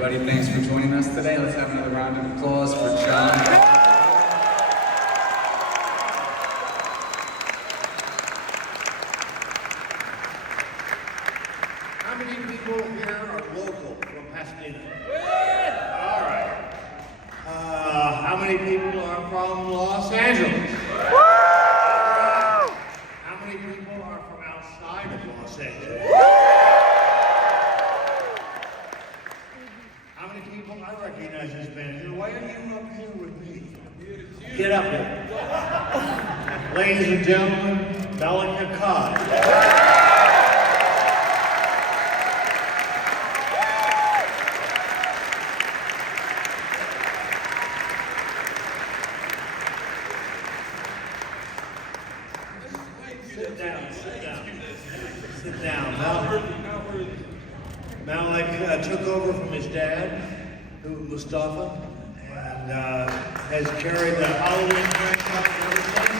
everybody. Thanks for joining us today. Let's have another round of applause for John. How many people here are local from Pasadena? All right. How many people are from Los Angeles? How many people are from outside of Los Angeles? How many people? I recognize this band here. Why are you up here with me? Get up here. Ladies and gentlemen, Malek Akkad. Sit down. Malek took over from his dad, Mustafa, and has carried the Halloween franchise and everything.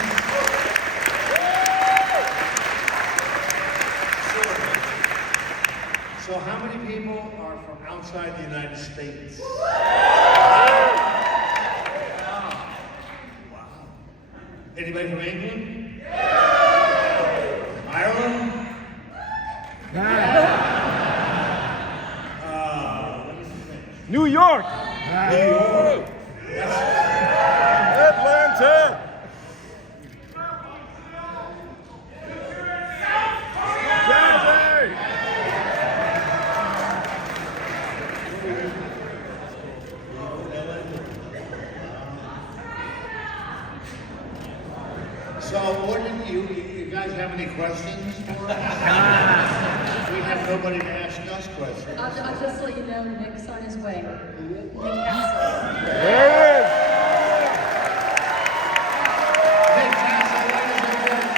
So how many people are from outside the United States? Wow. Anybody from England? Ireland? New York! New York! Atlanta! Jersey! So, what did you guys have any questions for us? We have nobody to ask us questions. I'll just let you know Nick's on his way. Nick Castle. There he is! Nick Castle, ladies and gentlemen.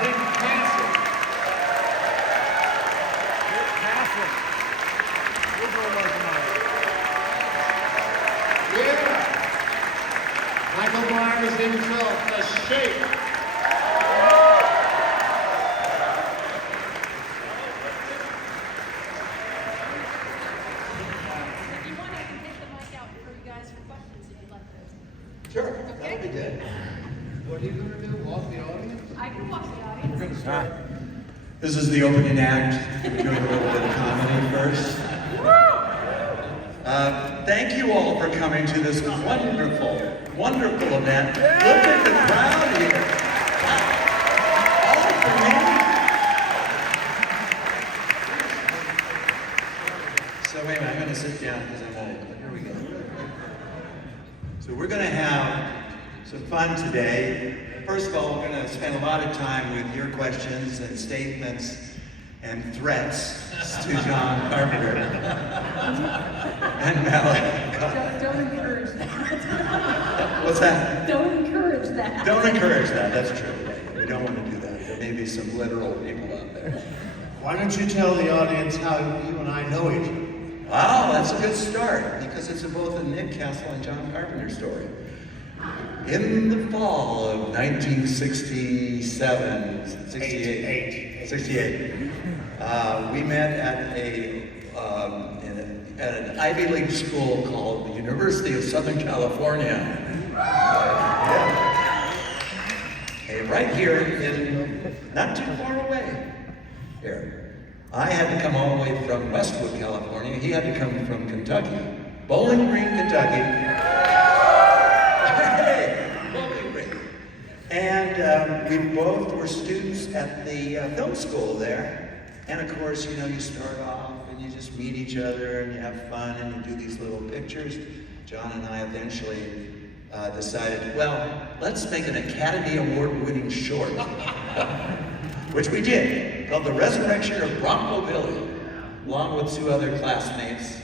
Nick Castle. Yeah. Michael Myers himself, the shape. Sure, that'll be good. What are you going to do? Walk the audience? I can watch the audience. We're going to start. This is the opening act. We're doing a little bit of comedy first. Thank you all for coming to this wonderful, wonderful event. Look at the crowd here. All for me. So wait a minute, I'm going to sit down because I'm old. Here we go. So we're going to have some fun today. First of all, we're going to spend a lot of time with your questions and statements and threats to John Carpenter and Malek. Don't encourage that. What's that? Don't encourage that. Don't encourage that, that's true. We don't want to do that. There may be some literal people out there. Why don't you tell the audience how you and I know each other? Wow, that's a good start, because it's both a Nick Castle and John Carpenter story. In the fall of 1967, 68, we met at an Ivy League school called the University of Southern California. Okay, right here, not too far away. Here. I had to come all the way from Westwood, California. He had to come from Kentucky. Bowling Green, Kentucky. Hey, Bowling Green. And we both were students at the film school there. And of course, you know, you start off and you just meet each other and you have fun and you do these little pictures. John and I eventually decided, well, let's make an Academy Award-winning short. Which we did, called The Resurrection of Bronco Billy, along with two other classmates.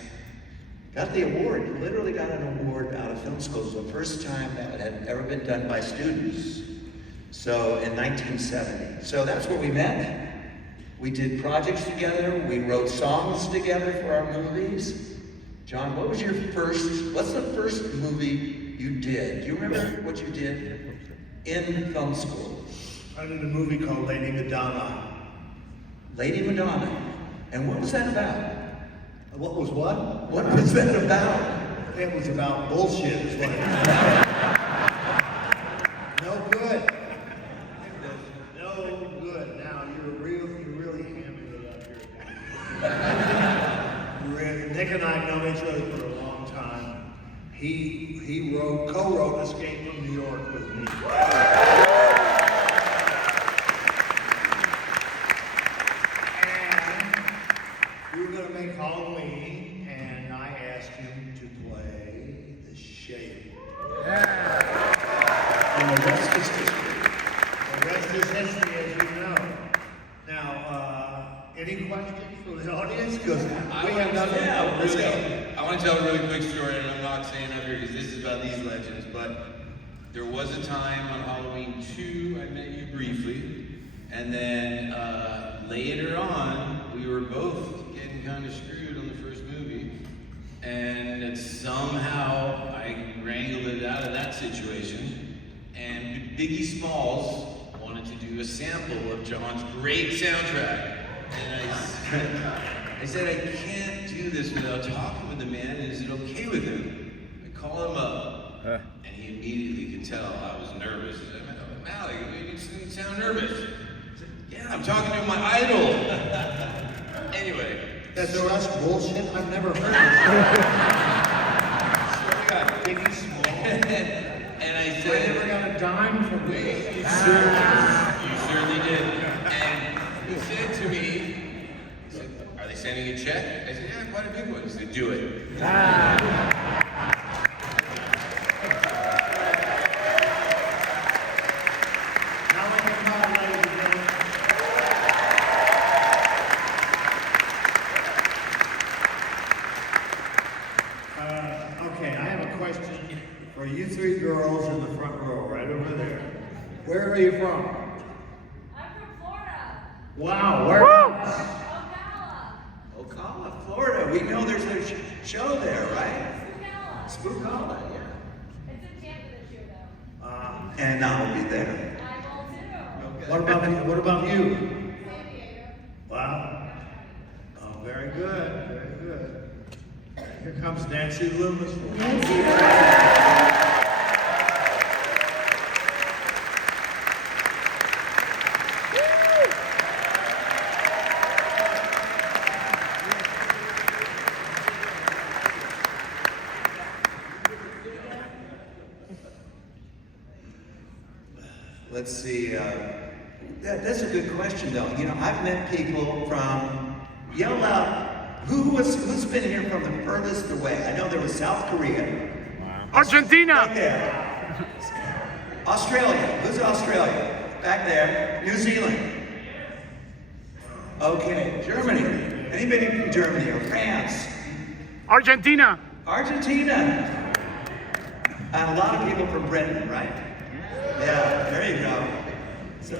Got the award, literally got an award out of film school. It was the first time that had ever been done by students. So in 1970. So that's where we met. We did projects together, we wrote songs together for our movies. John, what's the first movie you did? Do you remember what you did in film school? I did a movie called Lady Madonna. Lady Madonna. And what was that about? What was what? What was that about? It was about bullshit, is what it was. No good. No good. Now, you really hamming it up here. Nick and I have known each other for a long time. He co-wrote Escape from New York with me. And we were going to make Halloween, and I asked him to play the Shade. And the rest is history. The rest is history, as you know. Now, any questions from the audience? Because we have nothing. I want to tell a really quick story, and I'm not saying up here because this is about these legends, but there was a time on Halloween 2 I met you briefly, and then later on we were both getting kind of screwed on the first movie, and somehow I wrangled it out of that situation, and Biggie Smalls wanted to do a sample of John's great soundtrack, and I said, I can't do this without talking with the man, and is it okay with him? I call him up, and he immediately could tell I was nervous. He said, Malek, you sound nervous. I said, yeah, I'm talking to my idol. Anyway. That's bullshit. I've never heard of it. Biggie Smalls. And I I said, never got a dime from me. you certainly did. And he said to me, he said, are they sending a check? I said, yeah, quite a big one. He said, do it. Now let me call, ladies and gentlemen. Okay, I have a question for you three girls in the front row, right over there. Where are you from? I'm from Florida. Wow, where? Ocala. Ocala, Florida. We know there's a show there, right? Ocala. Spookala, yeah. It's in Tampa this year, though. And I'll be there. I will too. What about you? What about you? San Diego. Wow. Oh, very good, very good. Here comes Nancy Loomis. Let's see. That's a good question, though. You know, I've met people from. Yell out. Who's been here from the furthest away? I know there was South Korea. Argentina! Right there. Australia. Who's Australia? Back there. New Zealand. Okay. Germany. Anybody from Germany or France? Argentina! Argentina. And a lot of people from Britain, right? Yeah, there you go. So,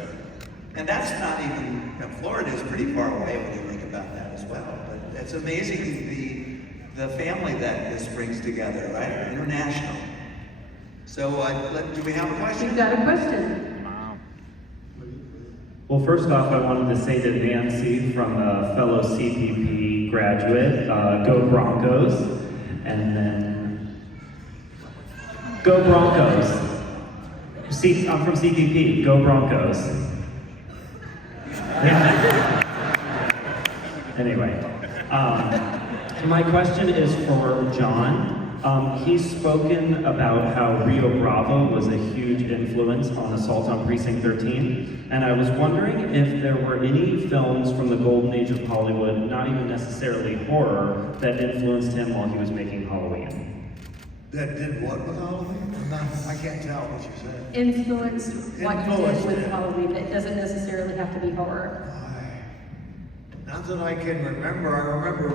and that's not even, Florida is pretty far away when you think about that as well. But it's amazing the family that this brings together, right? International. So, do we have a question? We've got a question. Well, first off, I wanted to say to Nancy, from a fellow CPP graduate, go Broncos, and then go Broncos. I'm from CPP, go Broncos. Anyway, my question is for John. He's spoken about how Rio Bravo was a huge influence on Assault on Precinct 13, and I was wondering if there were any films from the golden age of Hollywood, not even necessarily horror, that influenced him while he was making Halloween. That did what with Halloween? I can't tell what you said. Influence what you Influence, did with yeah. Halloween. It doesn't necessarily have to be horror. Not that I can remember. I remember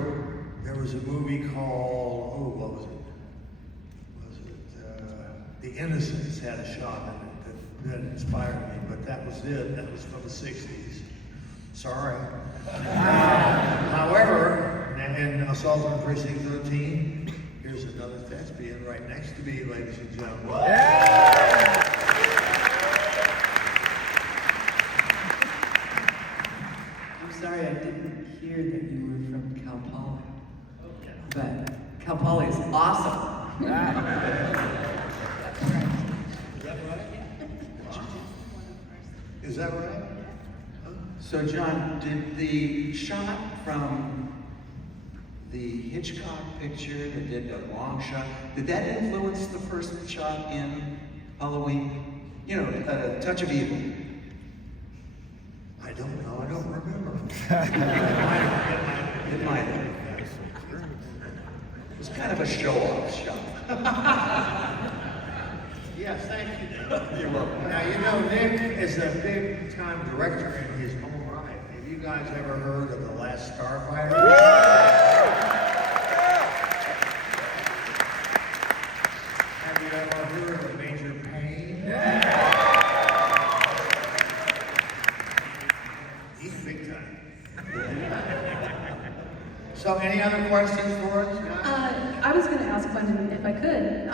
there was a movie called, what was it? The Innocents had a shot in it that inspired me, but that was it. That was from the 60s. Sorry. However, in Assault on Precinct 13, here's another thespian right next to me, ladies and gentlemen. I'm sorry, I didn't hear that you were from Cal Poly. but Cal Poly is awesome. Is that right? Is that right? So John, did the shot from the Hitchcock picture that did the long shot, did that influence the first shot in Halloween? You know, Touch of Evil. I don't know. I don't remember. It might have. It was kind of a show-off shot. Yes, thank you, Nick. You're welcome. Now, you know, Nick is a big-time director in his own right. Have you guys ever heard of The Last Starfighter? Have you ever heard of Major Payne? He's big time. So, any other questions for us, guys? I was going to ask one if I could.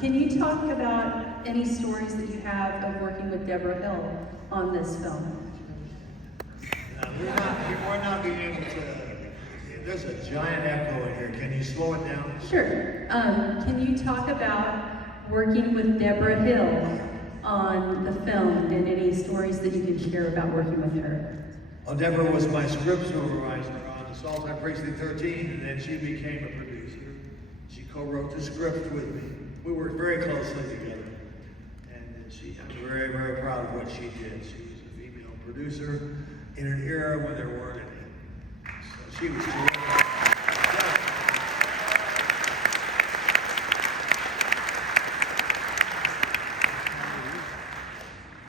Can you talk about any stories that you have of working with Deborah Hill on this film? We're not being able to. There's a giant echo in here. Can you slow it down? Sure. Can you talk about working with Deborah Hill on the film and any stories that you can share about working with her? Well, Deborah was my script supervisor on Assault on Precinct 13, and then she became a producer. She co-wrote the script with me. We worked very closely together, and I'm very, very proud of what she did. She was a female producer in an era when there weren't any. So she was terrific.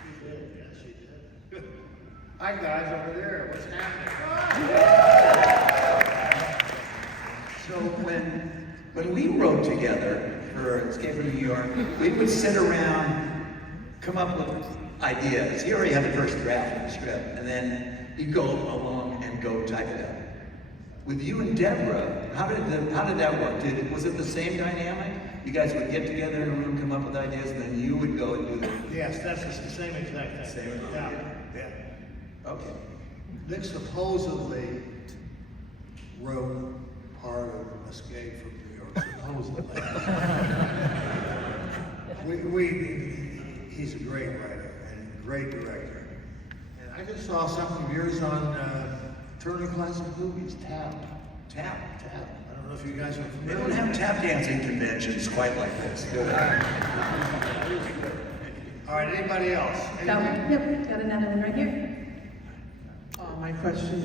She did, yes, she did. Hi guys over there, what's happening? So when we wrote together for Escape from New York, we would sit around, come up with ideas. He already had the first draft of the script, and then he'd go along and go type it out. With you and Deborah, how did that work? Was it the same dynamic? You guys would get together in a room, come up with ideas, and then you would go and do the. Yes, that's the same exact thing. Same. Yeah. Okay. Nick supposedly wrote part of Escape from New York, supposedly. He's a great writer and a great director. And I just saw something of yours on Turner Classic Movies, Tap. Tap. I don't know if you guys are They familiar. don't have tap dancing conventions quite like this, do they? All right, anybody else? Got one? Yep, got another one right here. My question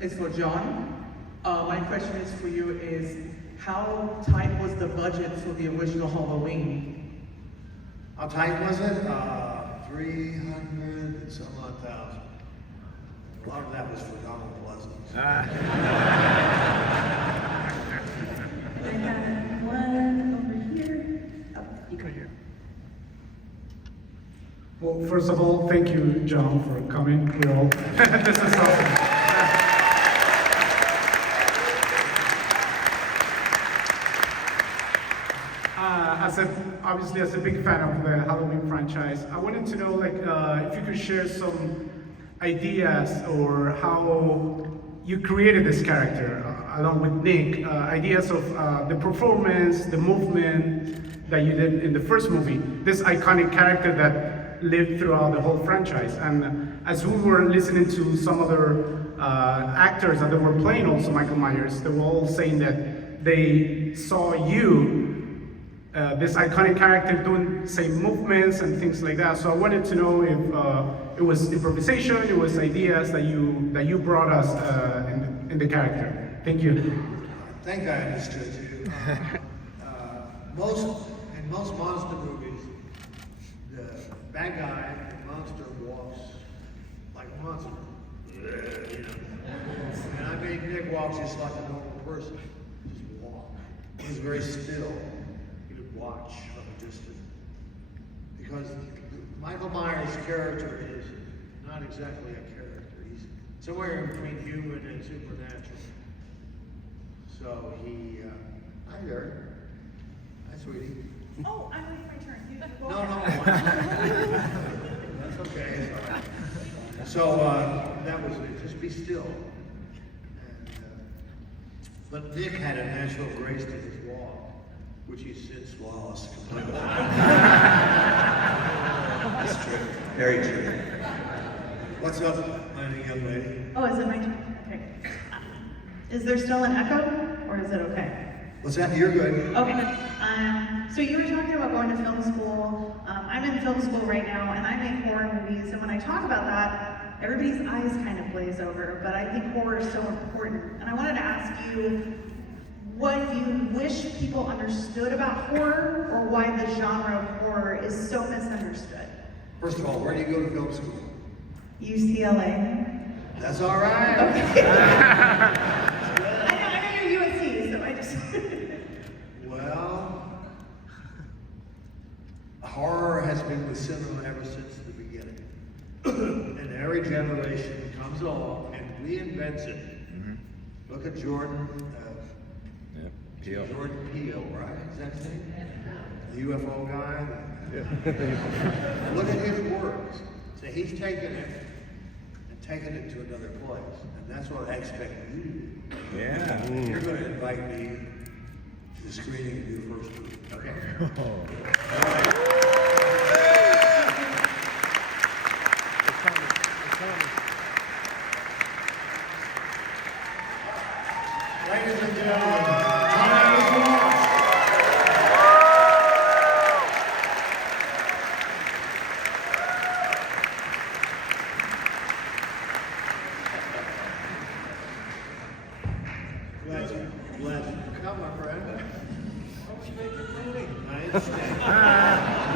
is for John. My question is for you is, how tight was the budget for the original Halloween? How tight was it? 300 and some odd thousand. A lot of that was for Donald Pleasant. I have one over here. Oh, you go here. Well, first of all, thank you, John, for coming. We're all this is awesome. Obviously, as a big fan of the Halloween franchise, I wanted to know, like, if you could share some ideas or how you created this character, along with Nick, ideas of the performance, the movement that you did in the first movie, this iconic character that lived throughout the whole franchise. And as we were listening to some other actors that were playing also Michael Myers, they were all saying that they saw you, this iconic character, doing same movements and things like that. So I wanted to know if it was improvisation, it was ideas that you brought us in the character. Thank you. I think I understood you. In most monster movies, the bad guy, the monster, walks like a monster. You know. And I made Nick walk just like a normal person. Just walk. He was very still. He would watch from a distance. Because Michael Myers' character is not exactly a character. He's somewhere in between human and supernatural. So he, hi there. Hi, sweetie. Oh, I'm waiting my turn. You go No, ahead. no. That's okay. So that was it. Just be still. And But Nick had a natural grace to his walk, which he's since lost completely. That's true. Very true. What's up, my young lady? Oh, is it my turn? Okay. Is there still an echo, or is it okay? What's that? You're good. Okay. So you were talking about going to film school. I'm in film school right now, and I make horror movies. And when I talk about that, everybody's eyes kind of glaze over. But I think horror is so important. And I wanted to ask you what you wish people understood about horror, or why the genre of horror is so misunderstood. First of all, where do you go to film school? UCLA. That's all right. Okay. I know you're USC, so I just. Well, horror has been with cinema ever since the beginning. And every generation comes along and reinvents it. Look at Jordan. Peele. Jordan Peele, right? Is that his name? The UFO guy? Look at his words. So he's taken it and taken it to another place. And that's what I expect you to do. Yeah. You're going to invite me to the screening of your first movie. Okay. Ladies and gentlemen, time is lost. Glad you come, my friend. I understand.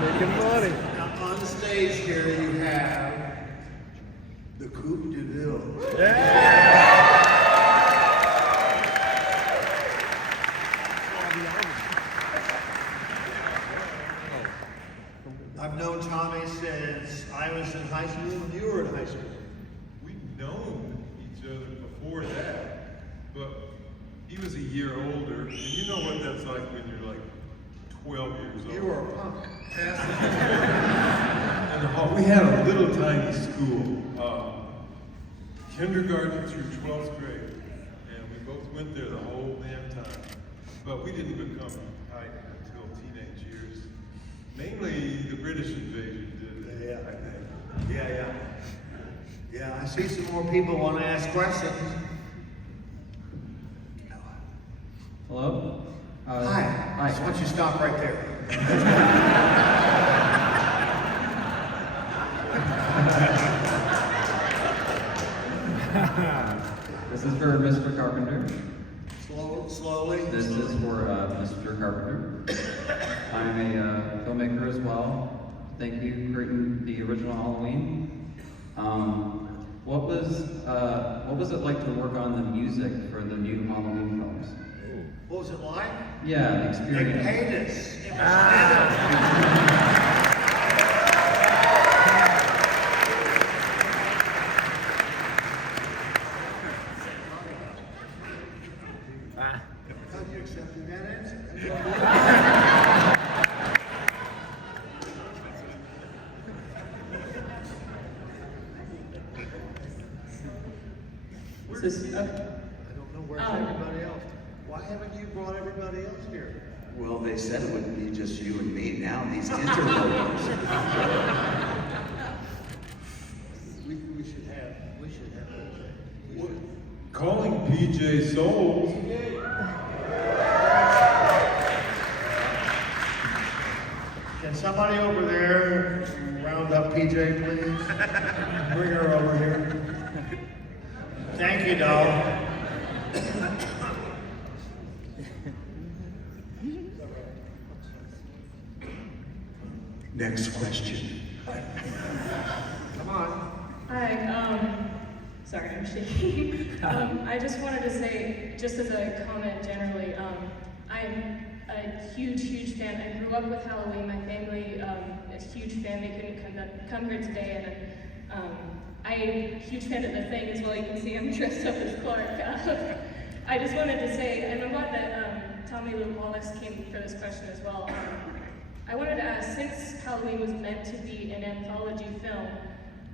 Making money. Now, on the stage here, you have the Coupe de Ville. I've known Tommy since I was in high school and you were in high school. We'd known each other before that, but he was a year older, and you know what that's like when you're like 12 years old. You were a punk. And we had a little tiny school, kindergarten through 12th grade, and we both went there the whole damn time. But we didn't become tight until teenage years. Mainly the British invasion did, Yeah. I think. Yeah. Yeah, I see some more people want to ask questions. Hello? Hi. Hi. So why don't you stop right there? This is for Mr. Carpenter. Slowly. This is for Mr. Carpenter. I'm a filmmaker as well. Thank you for creating the original Halloween. What was it like to work on the music for the new Halloween films? What was it like? Yeah, the They experience. paid us. It was How'd you accept that answer? So, I don't know where's everybody else. Why haven't you brought everybody else here? Well, they said it would be just you and me now, these interlopers. We should have What? Calling PJ Souls. Can somebody over there round up PJ, please? Bring her over here. Thank you, doll. Next question. Come on. Hi, sorry, I'm shaking. I just wanted to say, just as a comment generally, I'm a huge fan. I grew up with Halloween. My family is a huge fan. They couldn't come here today, and I'm a huge fan of the thing as well. You can see I'm dressed up as Clark. I just wanted to say, and I'm glad that Tommy Lou Wallace came for this question as well. I wanted to ask, since Halloween was meant to be an anthology film,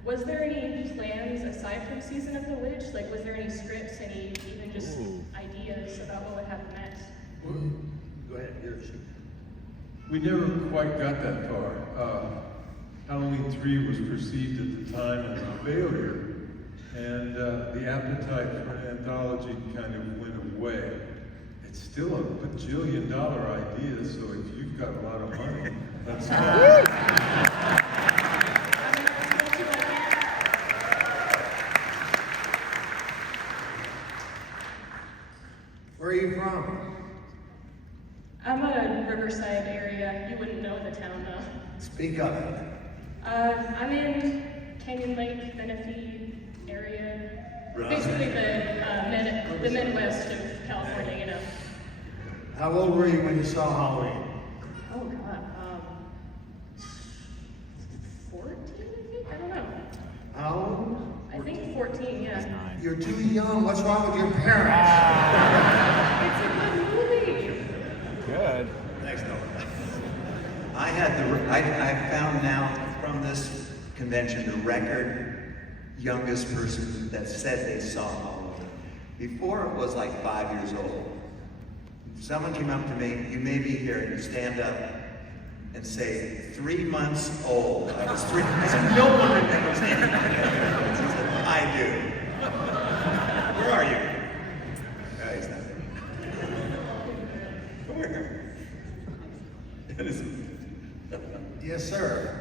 was there any plans aside from Season of the Witch? Like, was there any scripts, any even just ideas about what would happen next? Go ahead, yours. We never quite got that far. Halloween 3 was perceived at the time as a failure, and the appetite for an anthology kind of went away. It's still a bajillion-dollar idea, so if you've got a lot of money, that's Where are you from? I'm a Riverside area. You wouldn't know the town though. Speak up. I'm in Canyon Lake, Menifee area. Basically the Midwest of California, you know. How old were you when you saw Halloween? Oh God, 14 I think? I don't know. How old? I think 14, yeah. You're too young. What's wrong with your parents? It's a good movie. Good. Next number. I found now from this convention the record youngest person that said they saw Halloween. Before it was like 5 years old. Someone came up to me, you may be here, and you stand up and say, 3 months old. I was 3 months old. No one remembers anything. I do. Where are you? Oh, he's not there. Where? That is... Yes, sir.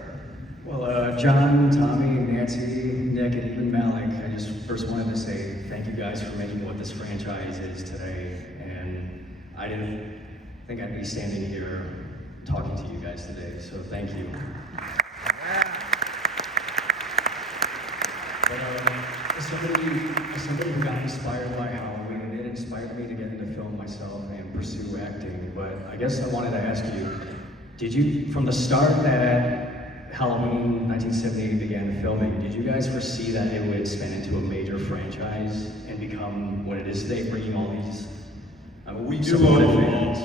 Well, John, Tommy, Nancy, Nick, and even Malek, I just first wanted to say thank you guys for making what this franchise is today. And I didn't think I'd be standing here talking to you guys today, so thank you. But as somebody who got inspired by Halloween, and it inspired me to get into film myself and pursue acting. But I guess I wanted to ask you, did you, from the start that Halloween 1978 began filming, did you guys foresee that it would spin into a major franchise and become what it is today, bringing all these we do all fans?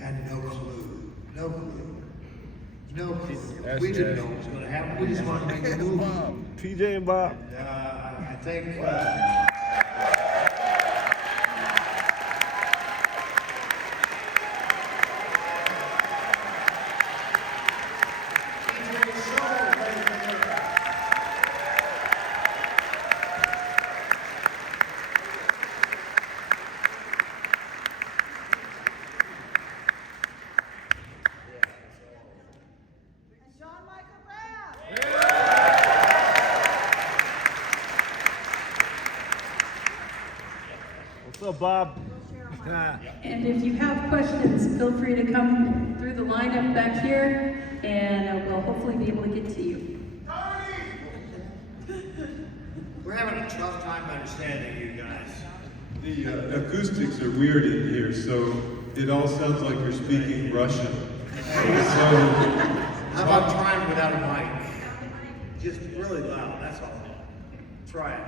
And no clue. No clue. No clue. That's We didn't just- know what was going to happen. We just wanted to make a movie. PJ and Bob. And, I think... What's up, Bob? And if you have questions, feel free to come through the lineup back here, and we'll hopefully be able to get to you. We're having a tough time understanding you guys. The acoustics are weird in here, so it all sounds like you're speaking Russian. How about trying without a mic? Just really loud, that's all. Try it.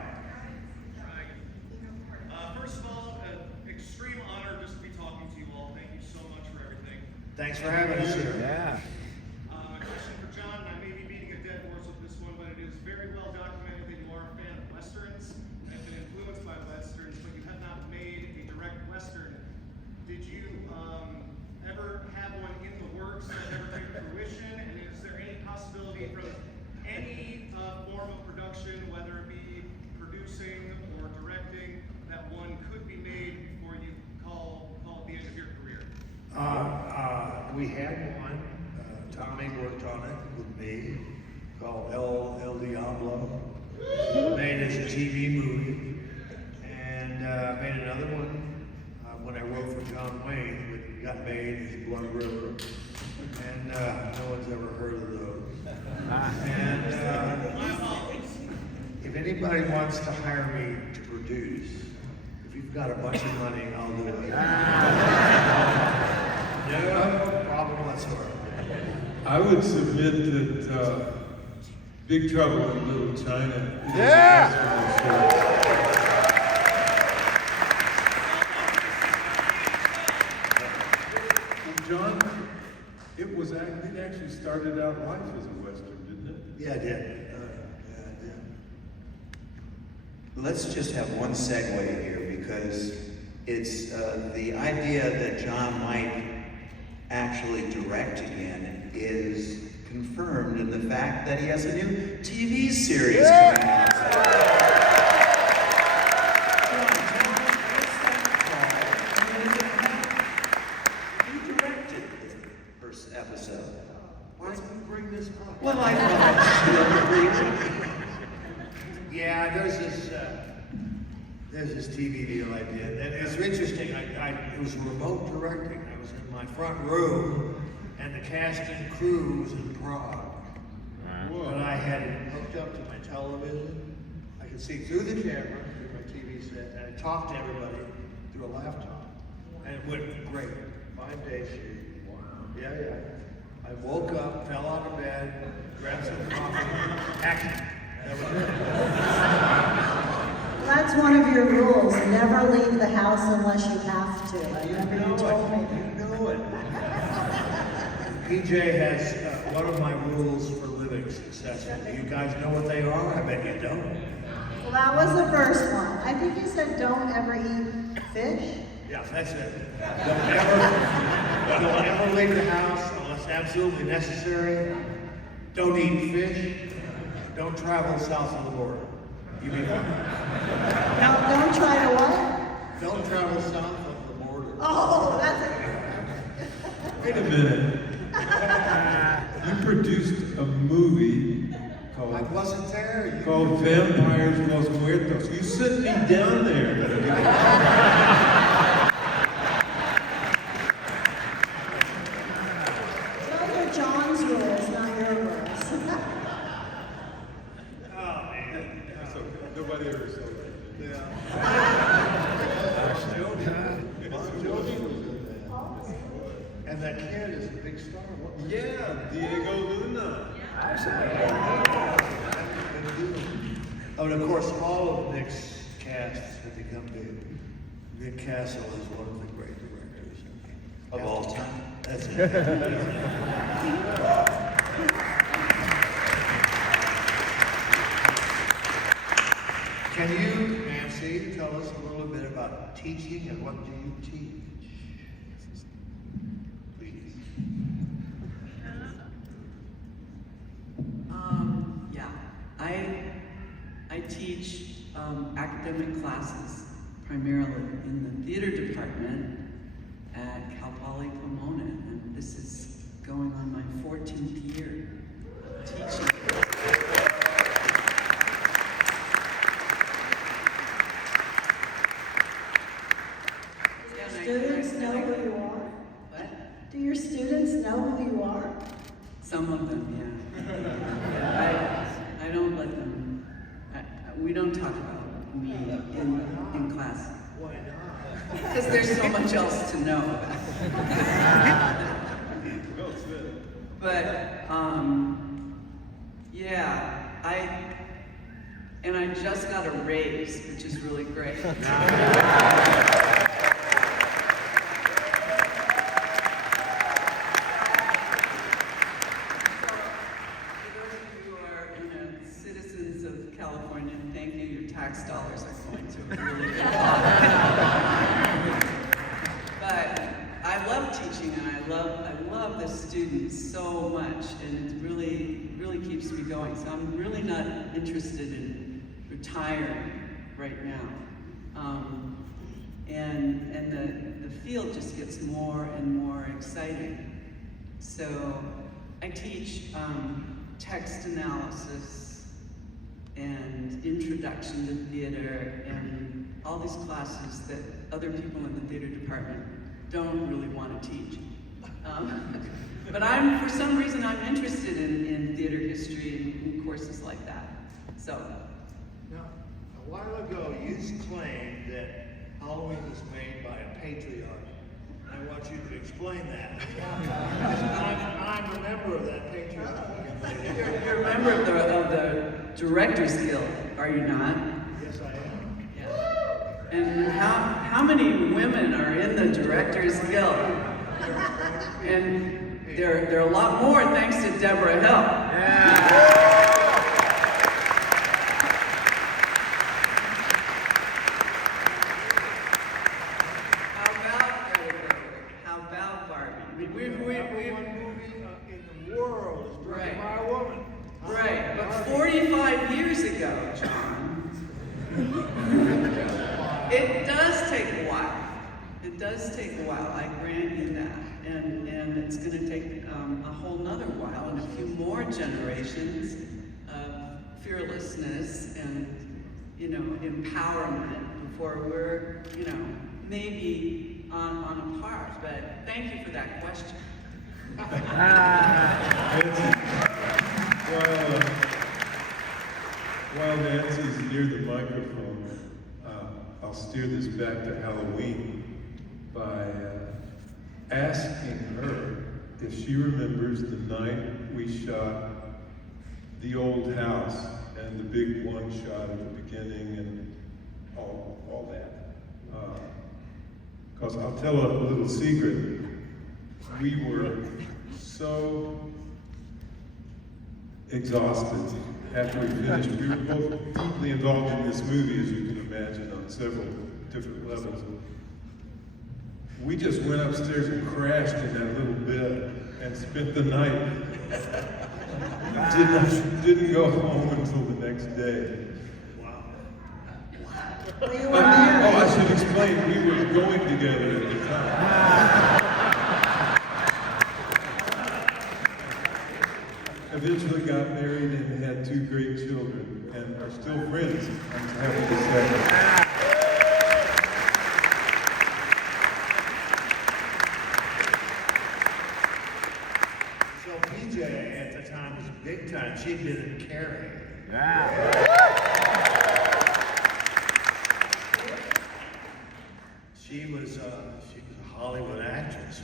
First of all, extreme honor just to be talking to you all. Thank you so much for everything. Thanks for having us here. Yeah. A question for John. I may be beating a dead horse with this one, but it is very well documented that you are a fan of Westerns and have been influenced by Westerns, but you have not made a direct Western. Did you ever have one in the works that never came to fruition? And is there any possibility from any form of production, whether it be producing or directing, that one could be made before you call it the end of your career? We had one. Tommy worked on it with me, called El Diablo. Made as a TV movie. And made another one when I wrote for John Wayne, which got made as Blood River. And no one's ever heard of those. And if anybody wants to hire me to produce, if you've got a bunch of money, I'll do it. No problem whatsoever. I would submit that Big Trouble in Little China is Yeah! Well, John, it actually started out life as a Western, didn't it? Yeah, I did. Yeah, I did. Let's just have one segue here because it's the idea that John might actually direct again is confirmed in the fact that he has a new TV series coming out. You directed the first episode. Why did you bring this up? Well, I thought Yeah, there's this TV deal I did, and it's interesting. It was remote directing. I was in my front room, and the cast and crew was in Prague. But I had it hooked up to my television. I could see through the camera, through my TV set, and I talked to everybody through a laptop, and it went great. 5 days shoot. Wow. Yeah, yeah. I woke up, fell out of bed, grabbed some coffee, action. That was it. That's one of your rules. Never leave the house unless you have to. I remember you told me. You know it. PJ has one of my rules for living successfully. You guys know what they are? I bet you don't. Well, that was the first one. I think you said don't ever eat fish. Yeah, that's it. Don't ever leave the house unless absolutely necessary. Don't eat fish. Don't travel south of the border. You be fine. Now, don't try to what? Don't travel south of the border. Oh, that's it. Wait a minute. You produced a movie called I wasn't there. called Vampires Los Muertos. You sent me down there. Those are John's rules, not your rules. Oh, man. That's okay. Nobody ever said that. Yeah. Jody was in that. And that kid is a big star. Yeah, Diego Luna. Oh, and of course, all of Nick's casts have become big. Nick Castle is one of the great directors of all time. That's it. Can you, Nancy, tell us a little bit about teaching and what do you teach? Please. Yeah, I teach academic classes primarily in the theater department at Cal Poly Pomona, and this is going on my 14th year teaching. Students know who you are? What? Do your students know who you are? Some of them, yeah. I don't let them, we don't talk about me in class. Why not? Because there's so much else to know. But, yeah, I just got a raise, which is really great. Citizens of California, thank you. Your tax dollars are going to a really good cause. But I love teaching, and I love the students so much, and it really keeps me going. So I'm really not interested in retiring right now. And the field just gets more and more exciting. So I teach text analysis and introduction to theater and all these classes that other people in the theater department don't really want to teach. But for some reason, I'm interested in theater history and courses like that. So. Now, a while ago, you claimed that Halloween was made by a patriarch. I want you to explain that. I'm a member of that patriarch. You're a member of the Directors Guild, are you not? Yes, I am. Yeah. And how many women are in the Directors Guild? And they're a lot more thanks to Deborah Hill. How about Barbie? One movie in the world is directed by a woman. Right, but 45 years ago, John, it does take a while. It does take a while, I grant you that. And it's going to take a whole nother while and a few more generations of fearlessness and, empowerment before we're, maybe on a par. But thank you for that question. While Nancy's near the microphone, I'll steer this back to Halloween by asking her if she remembers the night we shot the old house and the big one shot at the beginning and all that. Because I'll tell a little secret. We were so exhausted after we finished. We were both deeply involved in this movie, as you can imagine, on several different levels. We just went upstairs and crashed in that little bed and spent the night. Didn't go home until the next day. Well, I should explain, we were going together at the time. Eventually got married and had 2 great children and are still friends, I'm happy to say. So PJ at the time was big time. She'd been in Carrie. She was a Hollywood actress.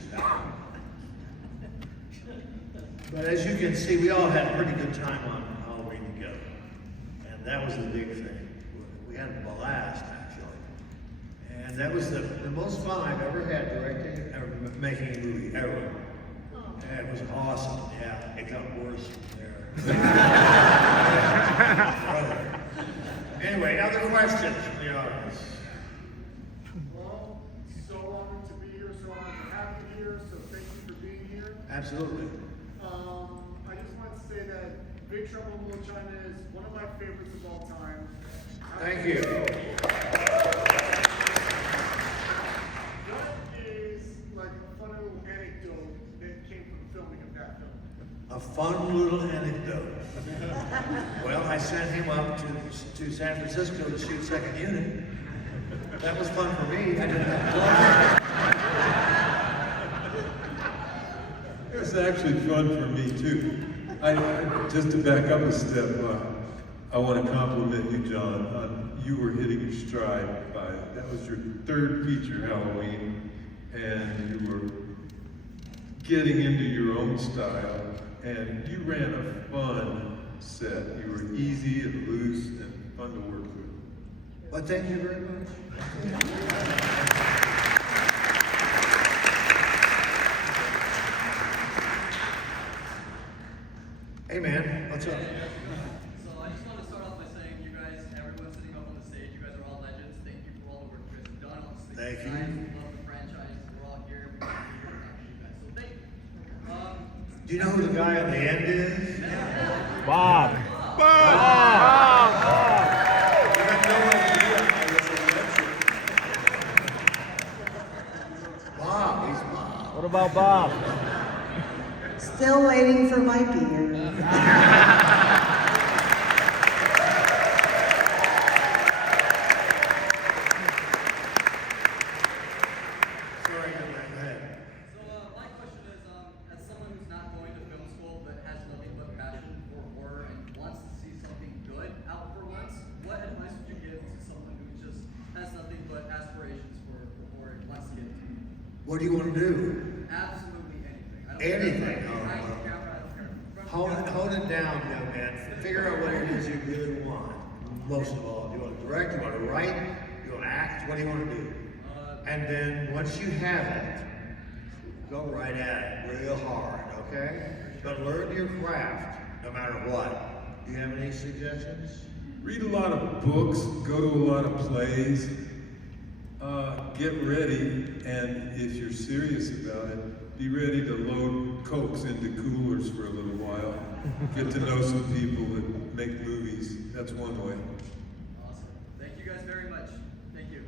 But as you can see, we all had a pretty good time on Halloween together. And that was the big thing. We had a blast, actually. And that was the most fun I've ever had directing or making a movie, ever. And it was awesome. Yeah, it got worse from there. Anyway, other questions from the audience? Well, so honored to be here, so honored to have you here, so thank you for being here. Absolutely. I just want to say that Big Trouble in Little China is one of my favorites of all time. Thank you. What is like a fun little anecdote that came from filming of that film? A fun little anecdote. Well, I sent him up to San Francisco to shoot Second Unit. That was fun for me. I didn't have to talk. It was actually fun for me too. Just to back up a step, I want to compliment you, John. You were hitting your stride that was your 3rd feature Halloween, and you were getting into your own style, and you ran a fun set. You were easy and loose and fun to work with. Well, thank you very much. Hey man, what's up? So I just want to start off by saying you guys, everyone sitting up on the stage, you guys are all legends. Thank you for all the work you guys have done. Obviously, Thank you. We love the franchise. We're all here. We love you guys. So thank you. Do you know who the guy on the end is? Bob. Bob, he's Bob. What about Bob? Still waiting for my beer. Sorry, go ahead. So my question is, as someone who's not going to film school but has nothing but passion for horror and wants to see something good out for once, what advice would you give to someone who just has nothing but aspirations for horror and wants to get into it? What do you want to do? Absolutely anything. I don't Anything. care. Oh, I don't care. Hold it down, young man. Figure out what it is you really want. Most of all, do you want to direct? Do you want to write? Do you want to act? What do you want to do? And then once you have it, go right at it real hard, okay? But learn your craft, no matter what. Do you have any suggestions? Read a lot of books, go to a lot of plays, get ready, and if you're serious about it, be ready to load Cokes into coolers for a little while. Get to know some people that make movies. That's one way. Awesome. Thank you guys very much. Thank you.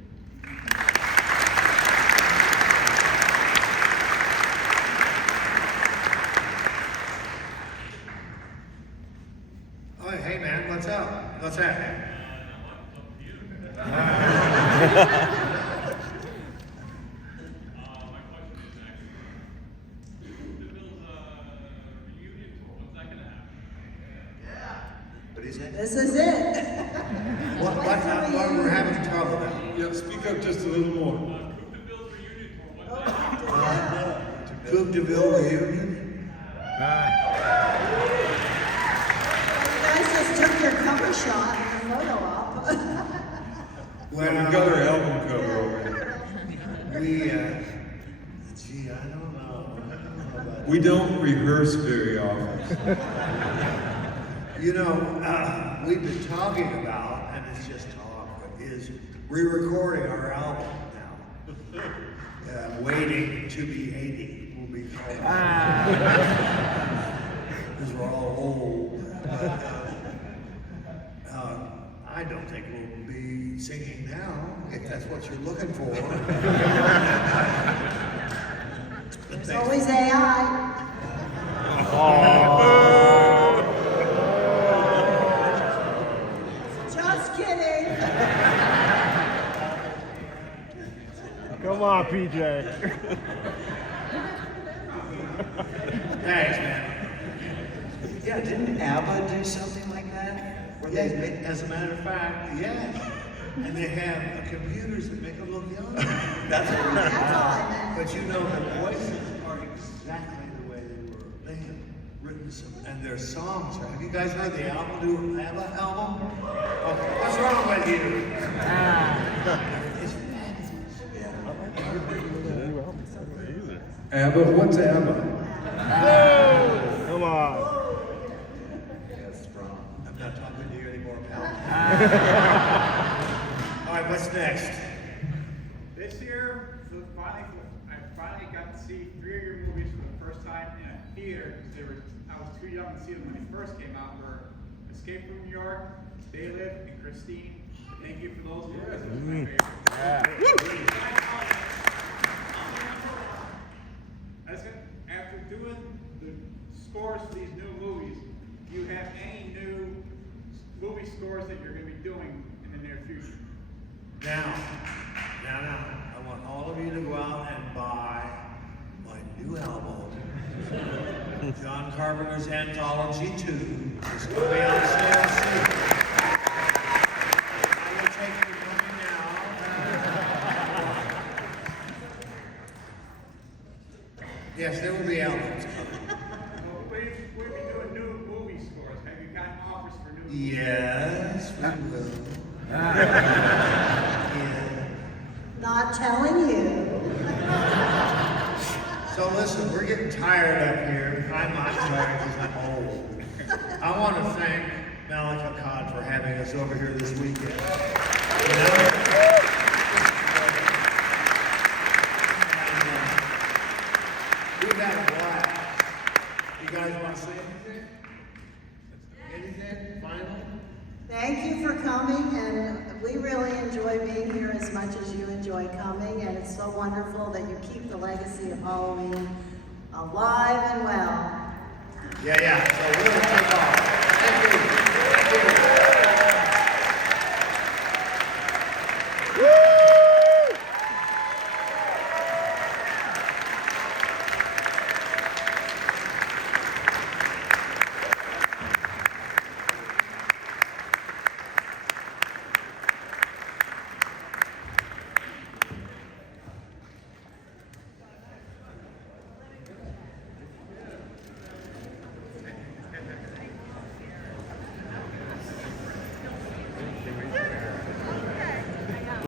Oh, hey man, what's up? What's happening? What is that? This is it. What we're having trouble now? Yeah, speak up just a little more. Coupe de Ville reunion? You guys just took your cover shot and your photo op. Well, we got our album cover over. Gee, I don't know about We don't rehearse very often. You know, we've been talking about, and it's just talk, is re-recording our album now. Waiting to be 80 will be called. Because we're all old. But, I don't think we'll be singing now, if that's what you're looking for. There's always AI. Just kidding. Come on, PJ. Thanks, man. Yeah, didn't ABBA do something like that? Where they made, As a matter of fact, yes. And they have computers that make them look young. that's what we That's all I meant. But you know, their voices are exactly the way they were. They have written some, and their songs are. Have you guys heard the album, new ABBA album? Okay, what's wrong with you? It's ABBA? What's ABBA? Come on. Yes, wrong. I'm not talking to you anymore, pal. All right, what's next? This year, I finally got to see 3 of your movies for the first time in a theater because I was too young to see them when they first came out. Were Escape from New York, They Live, and Christine. Thank you for those movies. It was my favorite. After doing the scores for these new movies, do you have any new movie scores that you're going to be doing in the near future? Now, I want all of you to go out and buy my new album, John Carpenter's Anthology 2. It's going to be on sale soon. I will take your money now. Yes, there will be albums coming. We'll be doing new movie scores. Have you gotten offers for new movies? Yes, we will. Not telling you. So listen, we're getting tired up here. I'm not tired because I'm old. I want to thank Malek Akkad for having us over here this weekend. You know? We've had a blast. You guys want to say anything? Anything? Final? Thank you for coming, and we really enjoy being here as much as you enjoy coming, and it's so wonderful that you keep the legacy of Halloween alive and well. Yeah. So we'll take off. Thank you.